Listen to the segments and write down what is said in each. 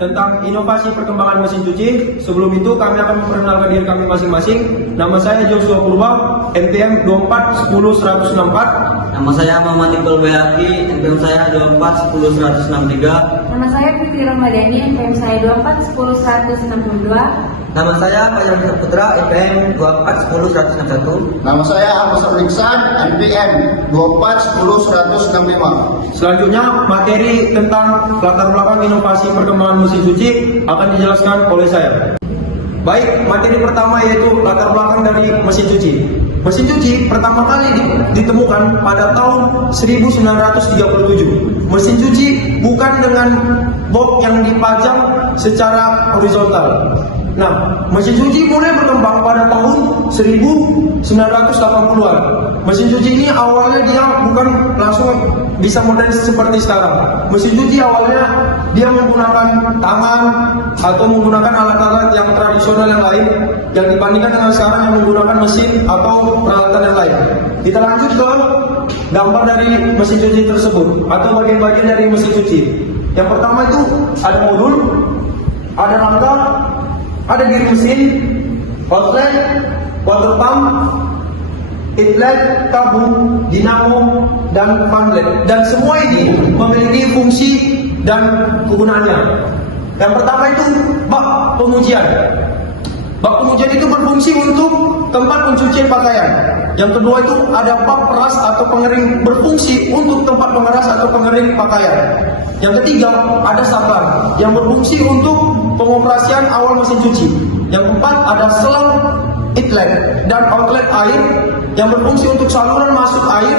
tentang inovasi perkembangan mesin cuci. Sebelum itu kami akan memperkenalkan diri kami masing-masing. Nama saya Joshua Purba, NPM 2410164. Nama saya Muhammad Iqbal Bayaki, NPM saya 2410163. Nama saya Fitri Ramadhani, NPM saya 2410162. Nama saya Fajar Putra, NPM 2410161. Nama saya Ahmad Iksan, NPM 2410165. Selanjutnya, materi tentang latar belakang inovasi perkembangan mesin cuci akan dijelaskan oleh saya. Baik, materi pertama yaitu latar belakang dari mesin cuci. Mesin cuci pertama kali ditemukan pada tahun 1937. Mesin cuci bukan dengan box yang dipajang secara horizontal. Nah, mesin cuci mulai berkembang pada tahun 1980-an. Mesin cuci ini awalnya dia bukan langsung bisa modern seperti sekarang. Mesin cuci awalnya dia menggunakan tangan atau menggunakan alat-alat yang tradisional yang lain, yang dibandingkan dengan sekarang yang menggunakan mesin atau peralatan yang lain. Kita lanjut ke gambar dari mesin cuci tersebut atau bagian-bagian dari mesin cuci. Yang pertama itu ada modul, ada rangka, ada diri mesin, outlet, water pump, inlet, tabung, dinamo, dan fanlet. Dan semua ini memiliki fungsi dan kegunaannya. Yang pertama itu bak pengujian. Bak pengujian itu berfungsi untuk tempat pencucian pakaian. Yang kedua itu ada bak peras atau pengering, berfungsi untuk tempat pengeras atau pengering pakaian. Yang ketiga ada saklar yang berfungsi untuk pengoperasian awal mesin cuci. Yang keempat ada selang inlet dan outlet air yang berfungsi untuk saluran masuk air.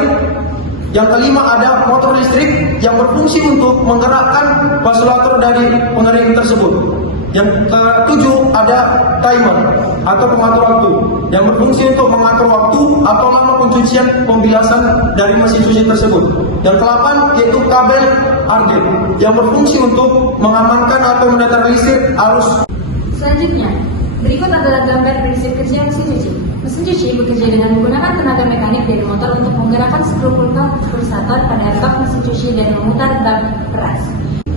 Yang kelima ada motor listrik yang berfungsi untuk menggerakkan vasulator dari pengering tersebut. Yang ketujuh ada timer atau pengatur waktu yang berfungsi untuk mengatur waktu atau lama pencucian pembilasan dari mesin cuci tersebut. Yang kedelapan yaitu kabel arget yang berfungsi untuk mengamankan atau menetralisir arus. Selanjutnya, berikut adalah gambar prinsip kerja mesin cuci. Mesin cuci bekerja dengan menggunakan tenaga mekanik dari motor untuk menggerakkan skru pulsator pada bak mesin cuci dan memutar bak peras.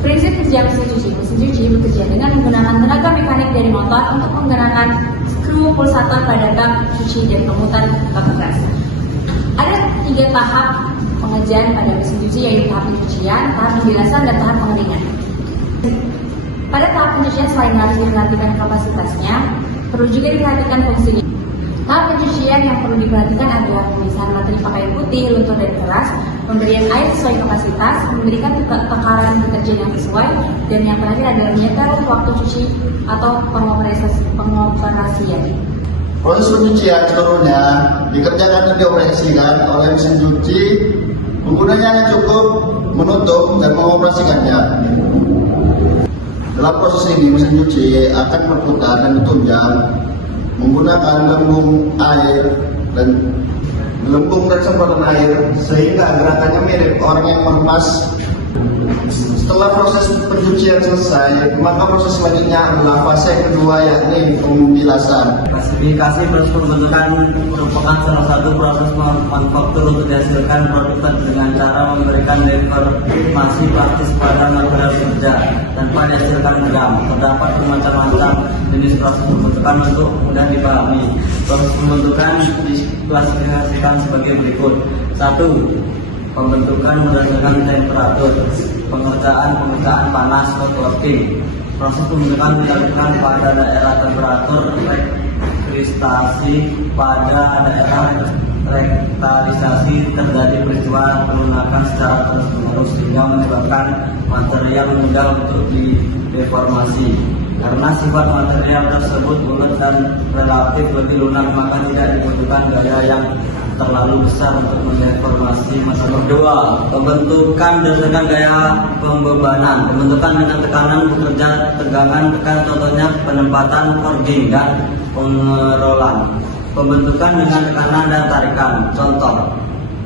Prinsip kerja mesin cuci. Mesin cuci bekerja dengan menggunakan tenaga mekanik dari motor untuk menggerakkan skru pulsator pada bak cuci dan memutar bak peras. Ada 3 tahap pengerjaan pada mesin cuci, yaitu tahap pencucian, tahap pembilasan, dan tahap pengeringan. Pada tahap pencucian selain harus diperhatikan kapasitasnya, perlu juga diperhatikan fungsinya. Tahap pencucian yang perlu diperhatikan adalah pemisahan materi pakaian putih, luntur, dan keras, pemberian air sesuai kapasitas, memberikan tekanan deterjen yang sesuai, dan yang terakhir adalah menyetar waktu cuci atau pengoperasian. Proses pencucian seluruhnya dikerjakan dan dioperasikan oleh mesin cuci. Penggunanya hanya cukup menutup dan mengoperasikannya. Dalam proses ini mesin cuci akan berputar dan ditunjang menggunakan lembung air dan semprotan air sehingga gerakannya mirip orang yang meremas. Setelah proses pencucian selesai, maka proses selanjutnya adalah fase kedua, yakni pembilasan. Klasifikasi proses pembentukan merupakan salah satu proses manufaktur untuk dihasilkan produk dengan cara memberikan deformasi praktis pada material kerja tanpa dihasilkan legam. Terdapat bermacam-macam jenis proses pembentukan untuk mudah dipahami. Proses pembentukan diklasifikasikan sebagai berikut. 1. Pembentukan berdasarkan temperatur. Pengerjaan panas atau working. Proses pembentukan dilakukan pada daerah temperatur rekristalisasi. Pada daerah rekristalisasi terjadi peristiwa pelunakan secara terus-menerus sehingga menyebabkan material mudah untuk dideformasi. Karena sifat material tersebut bulat dan relatif lebih lunak, maka tidak dibutuhkan gaya yang terlalu besar untuk mendeformasi material. Kedua, pembentukan berdasarkan gaya pembebanan. Pembentukan dengan tekanan bekerja tegangan tekan, contohnya penempatan forging dan pengerolan. Pembentukan dengan tekanan dan tarikan, contoh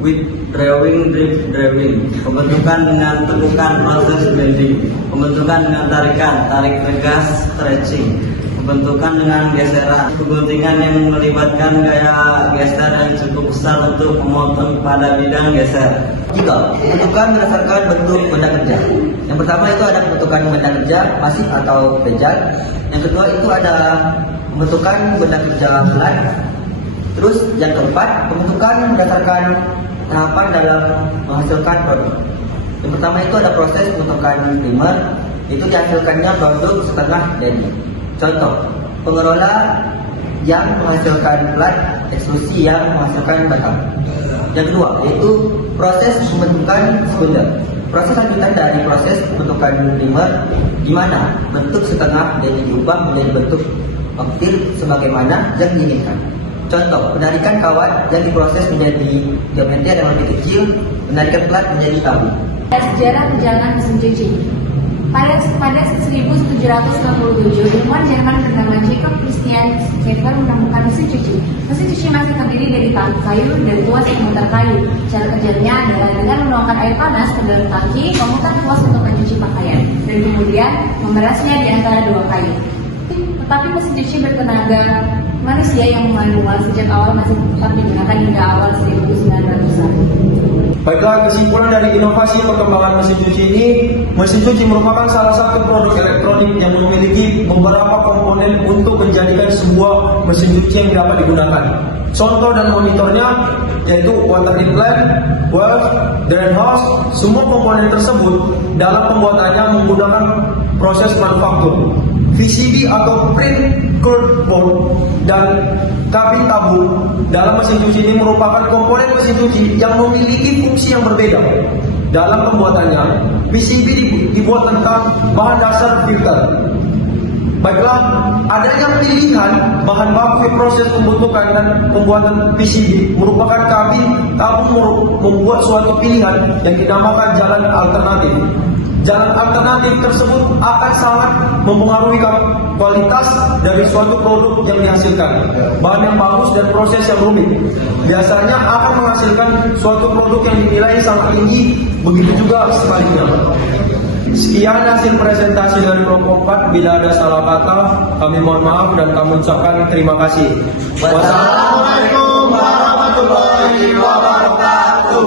withdrawing, drift drawing. Pembentukan dengan tekukan, proses bending. Pembentukan dengan tarikan, tarik tegas, stretching. dibentukkan dengan geseran keguntingan yang melibatkan gaya geser yang cukup besar untuk memotong pada bidang geser. Tiga, pembentukan berdasarkan bentuk benda kerja. Yang pertama itu ada pembentukan benda kerja masif atau pejal. Yang kedua itu ada pembentukan benda kerja flat. Terus yang keempat, pembentukan berdasarkan tahapan dalam menghasilkan produk. Yang pertama itu ada proses pembentukan primer, itu dihasilkannya produk setengah jadi. Contoh, pengelola yang menghasilkan plat, ekstrusi yang menghasilkan batang. Yang kedua, yaitu proses pembentukan sekunder. Proses lanjutan dari proses pembentukan primer, di mana bentuk setengah jadi diubah menjadi bentuk oktil sebagaimana yang diinginkan. Contoh, penarikan kawat yang diproses menjadi diameter yang lebih kecil, penarikan plat menjadi tabu. Sejarah perjalanan mesin cuci. Pada 1767, ilmuwan Jerman bernama Jacob Christian Schäfer menemukan mesin cuci. Mesin cuci masih terdiri dari tangki kayu dan tuas pemutar kayu. Cara kerjanya adalah dengan menuangkan air panas ke dalam tangki, memutar tuas untuk mencuci pakaian, dan kemudian memerasnya di antara dua kayu. Tetapi mesin cuci bertenaga manusia yang manual sejak awal masih tetap digunakan hingga awal 1900-an. Baiklah, kesimpulan dari inovasi perkembangan mesin cuci ini, mesin cuci merupakan salah satu produk elektronik yang memiliki beberapa komponen untuk menjadikan sebuah mesin cuci yang dapat digunakan. Contoh dan monitornya yaitu water implant, valve, drain hose. Semua komponen tersebut dalam pembuatannya menggunakan proses manufaktur. PCB atau print curd board dan kabin tabu dalam mesin cuci ini merupakan komponen mesin cuci yang memiliki fungsi yang berbeda. Dalam pembuatannya, PCB dibuat tentang bahan dasar filter. Baiklah, adanya pilihan bahan baku proses pembentukan dan pembuatan PCB merupakan kabin tabu membuat suatu pilihan yang dinamakan jalan alternatif. Jalan alternatif tersebut akan sangat mempengaruhi kualitas dari suatu produk yang dihasilkan. Bahan yang bagus dan proses yang rumit biasanya akan menghasilkan suatu produk yang dinilai sangat tinggi, begitu juga sebaliknya. Sekian hasil presentasi dari kelompok 4. Bila ada salah kata, kami mohon maaf dan kami ucapkan terima kasih. Wassalamualaikum warahmatullahi wabarakatuh.